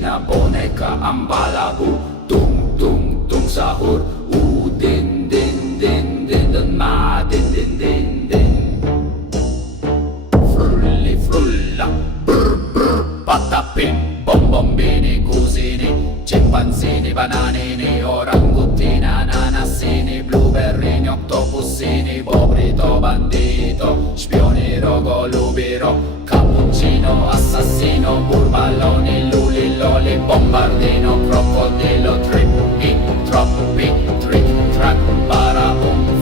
kusina, boneka ang balabu. Tung tung tung sahur, din din din din din ma din din din din. Frulli frulla, brr brr patapim, bombombini, cusini, scimpanzini, bananini, oranguttina, ananassini, blueberrini, octopussini, bobrito, bandito, spioni, rogolubiro, cappuccino, assassino, burballoni, luli, loli, bombardino, crocodilo, troppi,